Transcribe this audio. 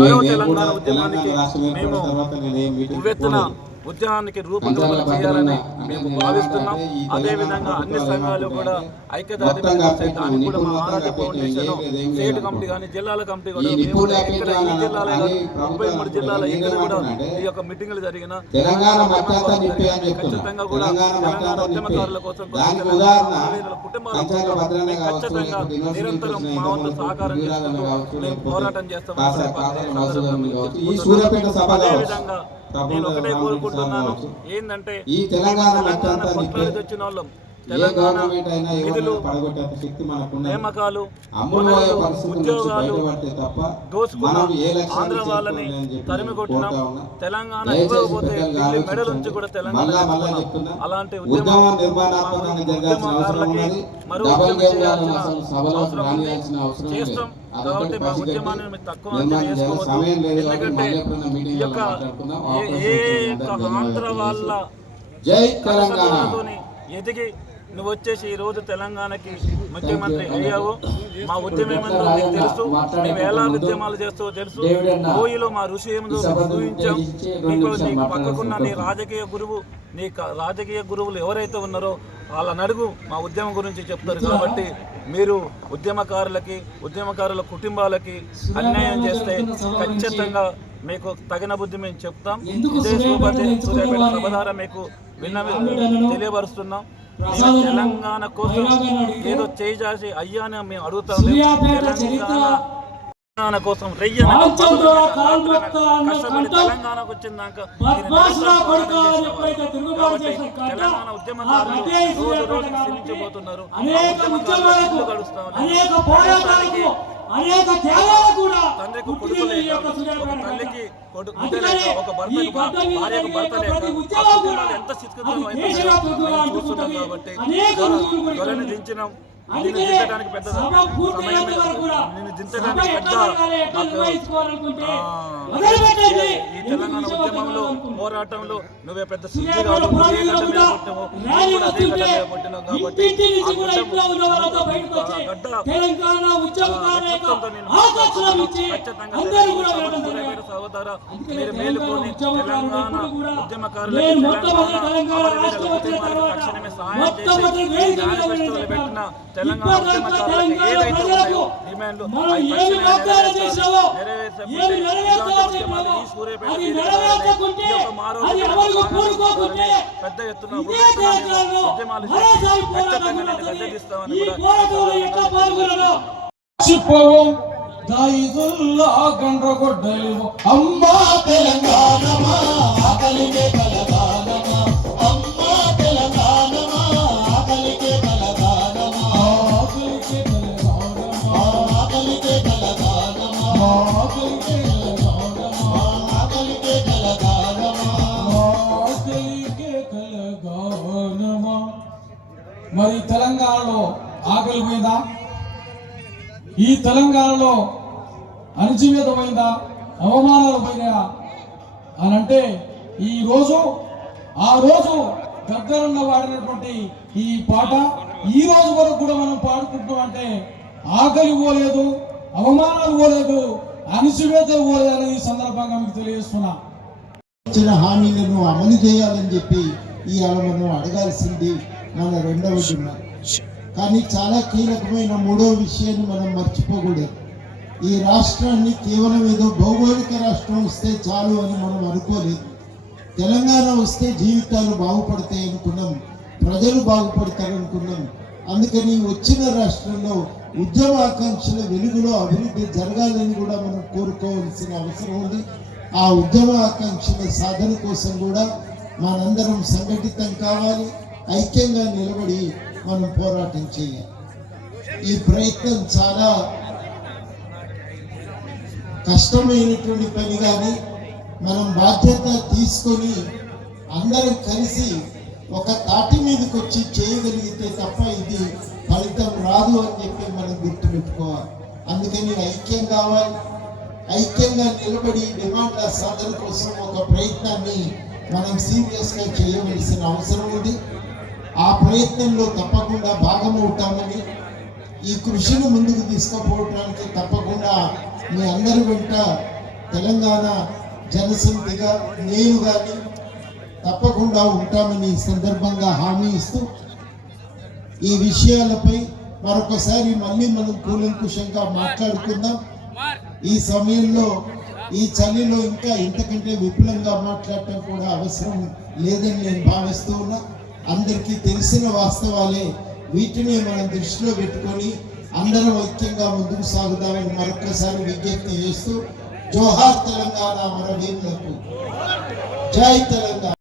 మరో తెలంగాణ ఉద్యమానికి మేము ఉవ్వెత్తున ఉద్యమానికి రూపకల్పన చేయాలని మేము భావిస్తున్నాం. అదేవిధంగా అన్ని సంఘాలు కూడా ఐక్యదాటిని దానికి కూడా మా ఆరాధ్య ఫౌండేషన్ స్టేట్ కమిటీ కానీ జిల్లాల కమిటీ కూడా మేము ఇక్కడ ఈ జిల్లాలో 33 జిల్లాల ఇక్కడ కూడా ఈ యొక్క మీటింగ్లు జరిగిన ఖచ్చితంగా కూడా తెలంగాణ ఉద్యమకారుల కోసం కుటుంబాల కోసం ఖచ్చితంగా నిరంతరం మా వంతు సహకారం చేసుకుంటూ మేము పోరాటం చేస్తామని అదేవిధంగా నేను ఒకటే కోరుకుంటున్నాను, ఏంటంటే తెలంగాణ కొట్లాడి తెచ్చిన వాళ్ళం తెలంగాణ నిధులు నియామకాలు ఉద్యోగాలు దోసుకున్న ఆంధ్ర వాళ్ళని తరిమి కొట్టినాం. తెలంగాణ ఇవ్వకపోతే ఢిల్లీ మెడల్ నుంచి కూడా తెలంగాణ అలాంటి ఉద్యమకారులకి మరో ఉద్యమం చేయాల్సిన అవసరం ఉంది, చేస్తాం. కాబట్టి మా ఉద్యమాన్ని మేము తక్కువ వేసుకోవద్దు. ఎందుకంటే ఈ యొక్క ఆంధ్ర వాళ్ళ ఎదిగి నువ్వు వచ్చేసి ఈ రోజు తెలంగాణకి ముఖ్యమంత్రి అయ్యావు. మా ఉద్యమం ఏమందో నీకు తెలుసు, మేము ఎలా ఉద్యమాలు చేస్తావో తెలుసు. కోయిలో మా ఋషి ఏమిదో చూపించాం. నీకు పక్కకున్న నీ రాజకీయ గురువులు ఎవరైతే ఉన్నారో వాళ్ళ నడుగు మా ఉద్యమం గురించి చెప్తారు. కాబట్టి మీరు ఉద్యమకారుల కుటుంబాలకి అన్యాయం చేస్తే ఖచ్చితంగా మీకు తగిన బుద్ధి మేము చెప్తాం. ఇదే సూర్యాపేట సభ ద్వారా మీకు తెలియపరుస్తున్నాం. మేము తెలంగాణ కోసం ఏదో చేసి అయ్యానే మేము అడుగుతాం. తెలంగాణ కోసం కష్టపడి తెలంగాణకు వచ్చిందాక తెలంగాణ ఉద్యమకారులు రోజు రోజు క్షీణించబోతున్నారు. తండ్రికి కొడుకు లేక, ఒక తల్లికి కొడుకు లేక, ఒక భర్తకు భార్యకు భర్త లేక ఆ కుటుంబాలు ఎంత స్థితిగతులు చూస్తున్నాం. కాబట్టి త్వరని దించినాం. నిన్ను దించడానికి పెద్ద నిన్ను దించడానికి పెద్ద ఈ తెలంగాణ ఉద్యమంలో పోరాటంలో నువ్వే పెద్ద సిద్ధి కాదు. అదే గడ్డ మీద పుట్టావు, నువ్వు కూడా అదే గడ్డ మీద పుట్టినావు. కాబట్టి సహోదర మీరు మేలుకొని తెలంగాణ ఉద్యమకారులకి తక్షణమే సహాయం చేసి మేనిఫెస్టోలో పెట్టిన తెలంగాణ ఉద్యమకారులకి ఏదైతే ఉన్నాయో డిమాండ్లు పెద్ద ఎత్తున ఉద్యమాలు ఖచ్చితంగా గద్దెదిస్తామని అమ్మా తెలంగాణ మరి తెలంగాణలో ఆకలి పోయిందా? ఈ తెలంగాణలో అణచివేత పోయిందా? అవమానాలు పోయినాయా అని అంటే ఈ రోజు ఆ రోజు దగ్గరున్న వాడినటువంటి ఈ పాట ఈ రోజు వరకు కూడా మనం పాడుకుంటాం. అంటే ఆకలి పోలేదు, అవమానాలు పోలేదు, అణచివేత పోలేదు అనేది ఈ సందర్భంగా మీకు తెలియజేస్తున్నా. ఇచ్చిన హామీలను అమలు చేయాలని చెప్పి ఈ మనం అడగాల్సింది మన రెండవ డిమాండ్. కానీ చాలా కీలకమైన మూడవ విషయాన్ని మనం మర్చిపోకూడదు. ఈ రాష్ట్రాన్ని కేవలం ఏదో భౌగోళిక రాష్ట్రం వస్తే చాలు అని మనం అనుకోలేదు. తెలంగాణ వస్తే జీవితాలు బాగుపడతాయి అనుకున్నాం, ప్రజలు బాగుపడతారనుకున్నాం. అందుకని వచ్చిన రాష్ట్రంలో ఉద్యమ ఆకాంక్షల వెలుగులో అభివృద్ధి జరగాలని కూడా మనం కోరుకోవాల్సిన అవసరం ఉంది. ఆ ఉద్యమ ఆకాంక్షల సాధన కోసం కూడా మనందరం సంఘటితం కావాలి, ఐక్యంగా నిలబడి మనం పోరాటం చేయాలి. ఈ ప్రయత్నం చాలా కష్టమైనటువంటి పని, కానీ మనం బాధ్యత తీసుకొని అందరం కలిసి ఒక తాటి మీదకి వచ్చి చేయగలిగితే తప్ప ఇది ఫలితం రాదు అని చెప్పి మనం గుర్తుపెట్టుకోవాలి. అందుకని ఐక్యం కావాలి, ఐక్యంగా నిలబడి డిమాండ్ల సాధన కోసం ఒక ప్రయత్నాన్ని మనం సీరియస్గా చేయవలసిన అవసరం ఉంది. ఆ ప్రయత్నంలో తప్పకుండా భాగమవుతామని, ఈ కృషిని ముందుకు తీసుకుపోవడానికి తప్పకుండా మీ అందరి వెంట తెలంగాణ జనసమితిగా నేను కానీ తప్పకుండా ఉంటామని ఈ సందర్భంగా హామీ ఇస్తూ ఈ విషయాలపై మరొకసారి మళ్ళీ మనం కూలంకుషంగా మాట్లాడుకుందాం. ఈ సమయంలో ఈ చలిలో ఇంకా ఇంతకంటే విపులంగా మాట్లాడటం కూడా అవసరం లేదని నేను భావిస్తూ ఉన్నా. అందరికీ తెలిసిన వాస్తవాలే, వీటిని మనం దృష్టిలో పెట్టుకొని అందరం ఐక్యంగా ముందుకు సాగుదామని మరొకసారి విజ్ఞప్తి చేస్తూ జోహార్ తెలంగాణ, మన వీరులకు జై తెలంగాణ.